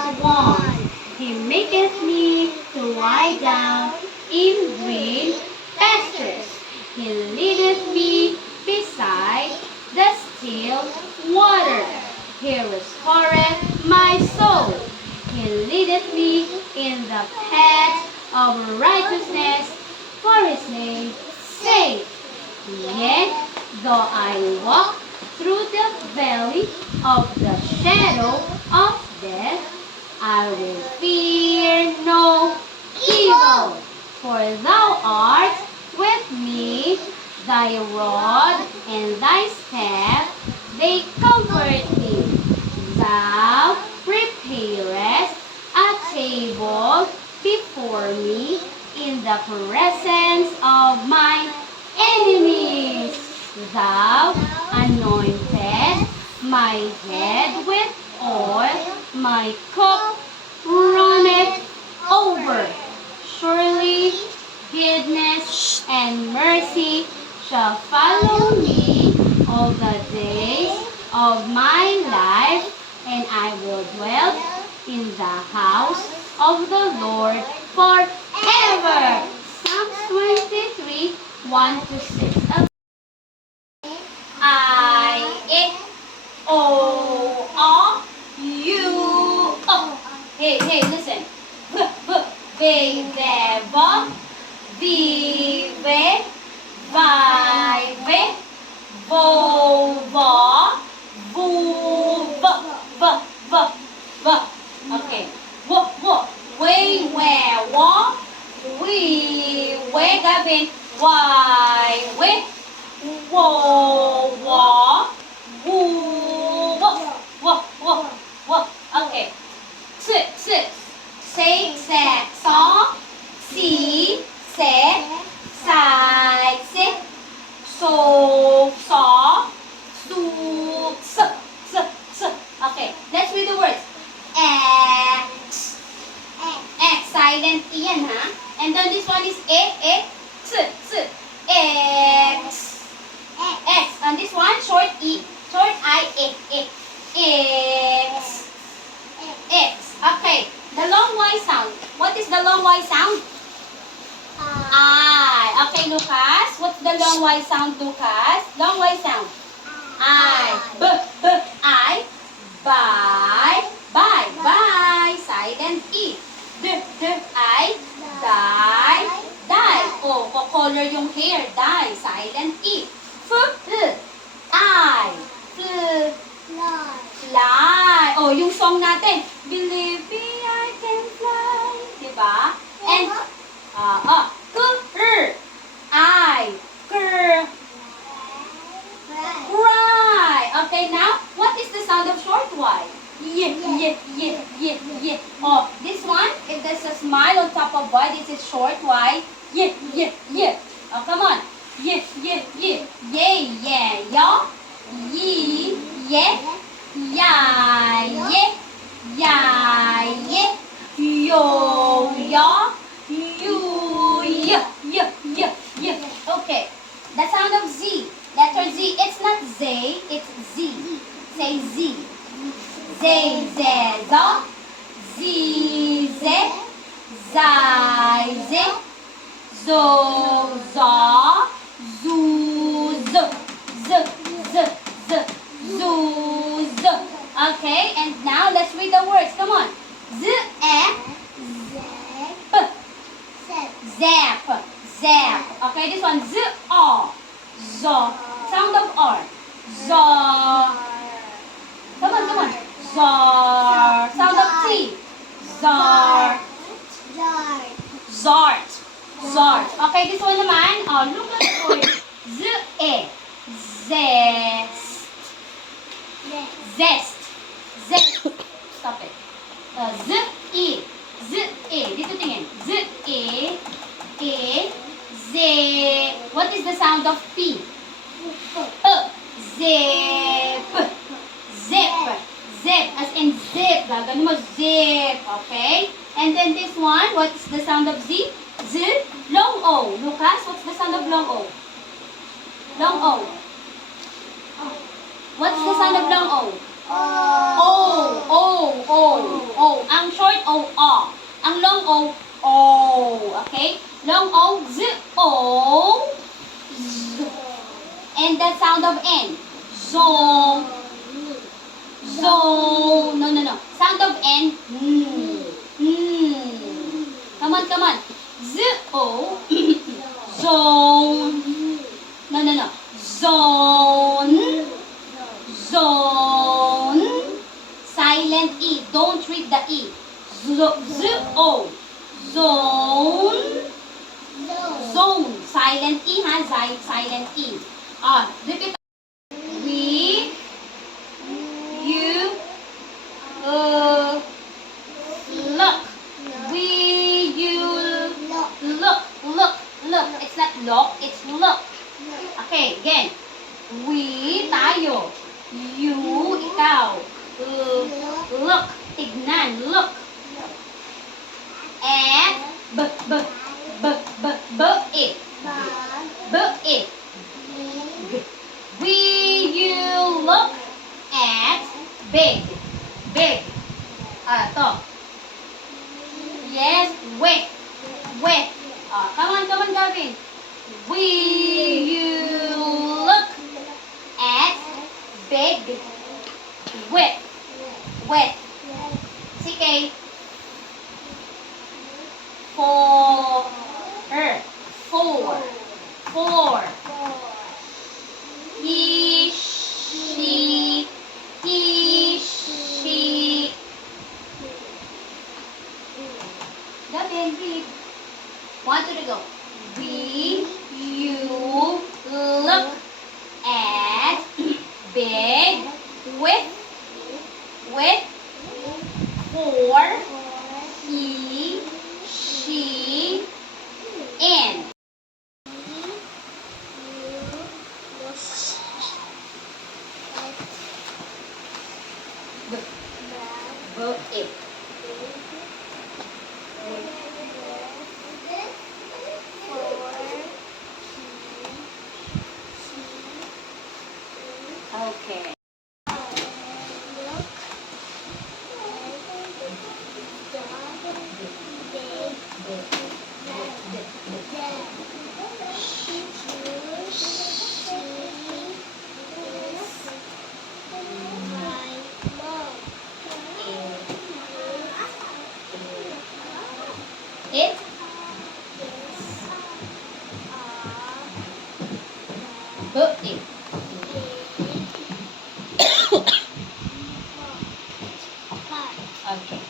was warm. He maketh me to lie down in green pastures. He leadeth me beside the still water. He restoreth my soul. He leadeth me in the path of righteousness for his name's sake. Yet though I walk through the valley of the shadow of death, I will fear no evil, for thou art with me, thy rod and thy staff, they comfort me. Thou preparest a table before me in the presence of my enemies. Thou anointest my head with oil, my cup runneth over. Surely goodness and mercy shall follow me all the days of my life, and I will dwell in the house of the Lord forever. Psalms 23, 1 to 6. I, U, O. Hey, listen. Ve, va, vi, ve, vai, ve, vo, va, vu, va. Okay. Wo, we, wa, we, Gavin, why, we, wo, wa, woo, wo. Okay. Say, say, saw, see, say, sai, say, so, saw, su, s. Okay, let's read the words. X, silent E yan ha. And then this one is s, X. And this one, short E, short I, X. Okay, the long Y sound. What is the long Y sound? I. Okay, Lucas. What's the long Y sound, Lucas? Long Y sound. I. I. Bye. Silent E. I. Die. Oh, color yung hair. Die. Silent E. I. Fly. Oh, yung song natin. Believe me, I can fly. Diba? And, I. Cry. Okay, now, what is the sound of short Y? Yeah. Oh, this one, if there's a smile on top of Y, this is short Y. Yeah. Oh, come on. Yeah. Yay, yeah, yaw. Ye, yeah. Ya, yo, ya, you, yeah. Okay, the sound of Z, letter Z, it's not Z, it's Z. Say Z. Zay, za, Z, zai, zo, za, zu, z. Okay, and now let's read the words. Come on. Zap. Okay, this one. Zo. Sound of R. Zo. Come on. Zar. Sound of T. Zar. Zart. Okay, this one naman. Oh, look at the word. Zest. Stop it. Z-E. Dito tingin. What is the sound of P? Zip. As in zip. Gagano mo zip. Okay? And then this one, what's the sound of Z? Long O. Lucas, what's the sound of long O? Long O. What's the sound of long O? O. Ang long O, O. Okay? Long O, Z, O. Z. And the sound of N. Zo. Zo. No, no, no. Sound of N. Come on, come on. Z, O. Zone. No, no, no. Zone. Zone. Silent E. Don't read the E. Z-O. Zone. Zone. Silent E, ha? Silent E. Repeat. We. You. Look. We. You. Look. Look. Look. It's not look. It's look. Okay, again. We, tayo. You, ikaw. Look. Tignan. Look. At it. It. We, you look at big. Big. To. Yes, with. Come on, Gavin. We, you look at big. With. CK. For. He, she. Gavin, read. 1, 2, 3, go. We, you, look at big with for, he, she, in. It. Okay. It. Book it. Okay.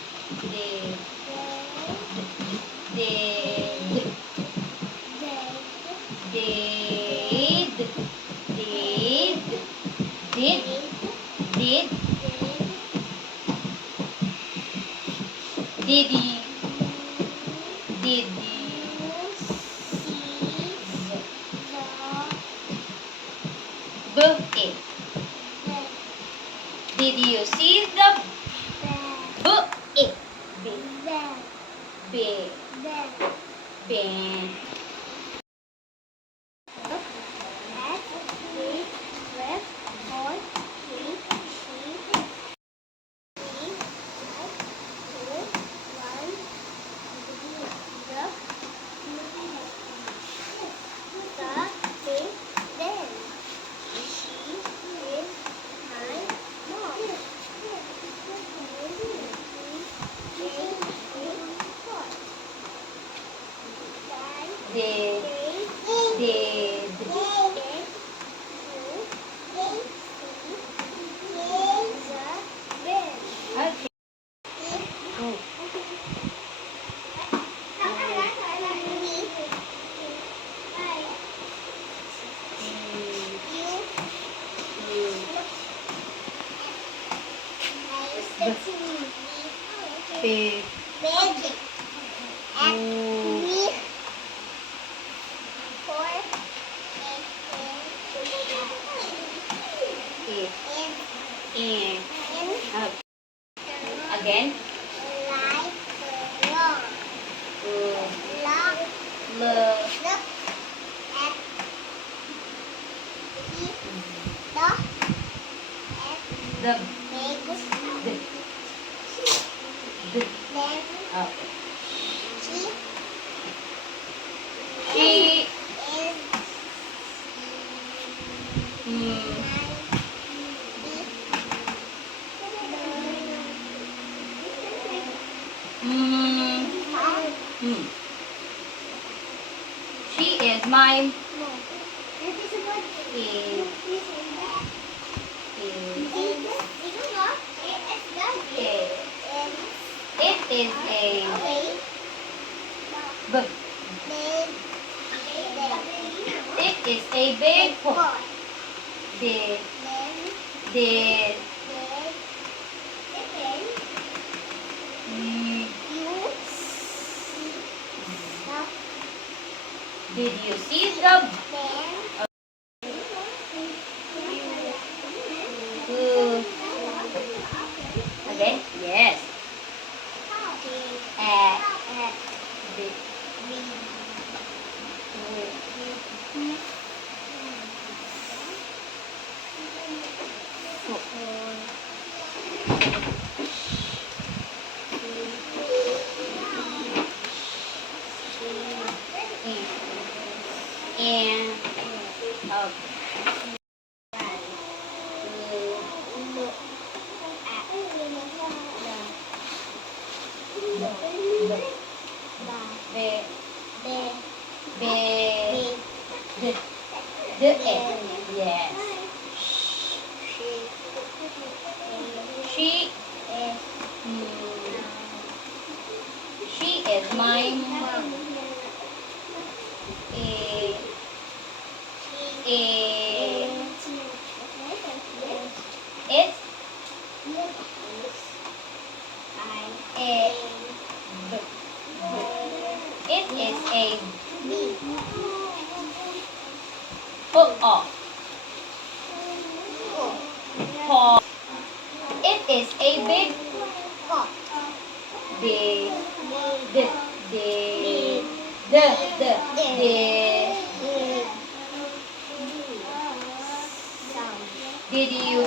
Did book it. Did you see the book it? Ben. Did okay. Oh. Big. Again. The. Okay. Hmm. She is my. Is. It is a. B. It is a big book. Did. Did. You. Did you see the. Again? Yes. At. The. And. Be. Be. The egg. Yes. She. She is my. A. A. It's. A. It is a. Oh. Paw. It is a big. The. The. The. Did you